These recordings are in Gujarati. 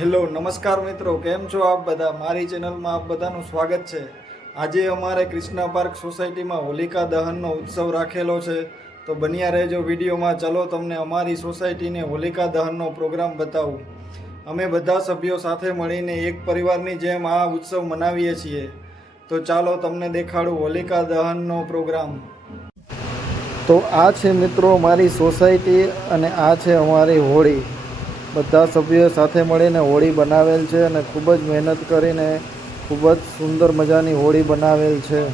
હેલો નમસ્કાર મિત્રો, કેમ છો આપ બધા? મારી ચેનલમાં આપ બધાનું સ્વાગત છે। આજે અમારે કૃષ્ણા પાર્ક સોસાયટીમાં હોલિકા દહનનો ઉત્સવ રાખેલો છે, તો બન્યા રહેજો વિડીયોમાં। ચલો તમને અમારી સોસાયટીને હોલિકા દહનનો પ્રોગ્રામ બતાવું। અમે બધા સભ્યો સાથે મળીને એક પરિવારની જેમ આ ઉત્સવ મનાવીએ છીએ। તો ચાલો તમને દેખાડું હોલિકા દહનનો પ્રોગ્રામ। તો આ છે મિત્રો અમારી સોસાયટી અને આ છે અમારી હોળી। બધા સભ્યો સાથે મળીને હોળી બનાવેલ છે અને ખૂબ જ મહેનત કરીને ખૂબ જ સુંદર મજાની હોળી બનાવેલ છે।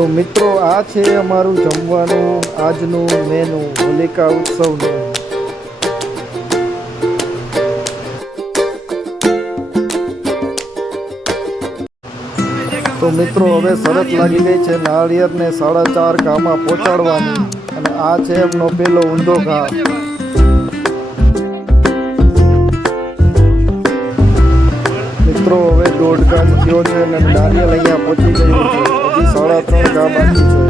તો મિત્રો આ છે અમારું જમવાનું આજનું મેનુ હોલિકા ઉત્સવનું. તો મિત્રો હવે શરત લાગી ગઈ છે નાળિયેરને 4.5 ઘામાં પહોંચાડવાની અને આ છે એમનો પેલો ઊંધો ઘા. મિત્રો હવે 1.5 ઘા થયો છે અને નાળિયેર અહીંયા પહોંચી ગયું છે. હજી 3.5 ઘા બાકી છે.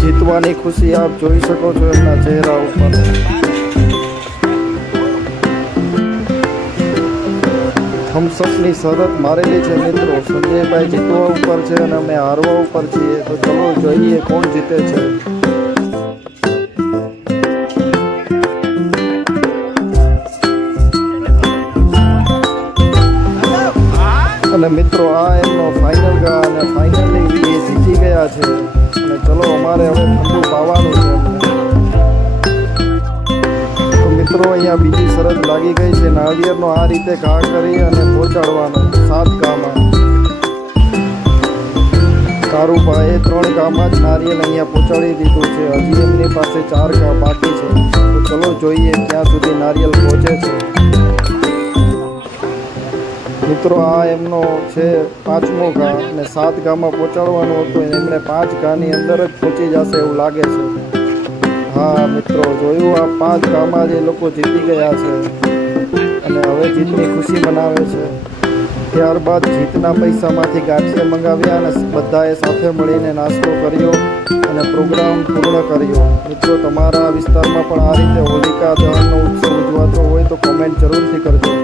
જીતવાની ખુશી આપ જોઈ શકો છો એમના ચહેરા ઉપર. થમ્સઅપની શરત મારેલી છે મિત્રો. સંજયભાઈ જીતવા ઉપર છે અને અમે હારવા ઉપર છીએ. તો ચલો જોઈએ કોણ જીતે છે. અને મિત્રો આ એમનો ફાઇનલ ગા અને ફાઇનલી એ જીતી ગયા છે. અને ચલો અમારે હવે ઠંડુ પાવાનું છે અમને. મિત્રો અહીંયા બીજી શરત લાગી ગઈ છે. નાળિયેરનો આ રીતે ઘા કરી અને પહોંચાડવાનો 7 ઘામાં. કારુભાઈએ 3 ઘામાં જ નાળિયેર અહીંયા પહોંચાડી દીધું છે. હજી એમની પાસે 4 ઘા બાકી છે. તો ચલો જોઈએ ક્યાં સુધી નાળિયેર પહોંચે છે. મિત્રો આ એમનો છે 5મો ઘા અને 7 ઘામાં પહોંચાડવાનું હતું. એમણે 5 ઘાની અંદર જ પહોંચી જશે એવું લાગે છે. હા મિત્રો જોયું, આ 5 ઘામાં જ એ લોકો જીતી ગયા છે અને હવે જીતની ખુશી મનાવે છે. ત્યારબાદ જીતના પૈસામાંથી ગાંઠિયા મંગાવ્યા અને બધાએ સાથે મળીને નાસ્તો કર્યો અને પ્રોગ્રામ પૂર્ણ કર્યો. મિત્રો તમારા વિસ્તારમાં પણ આ રીતે હોલિકા દહનનો ઉત્સવ ઉજવાતો હોય તો કોમેન્ટ જરૂરથી કરજો.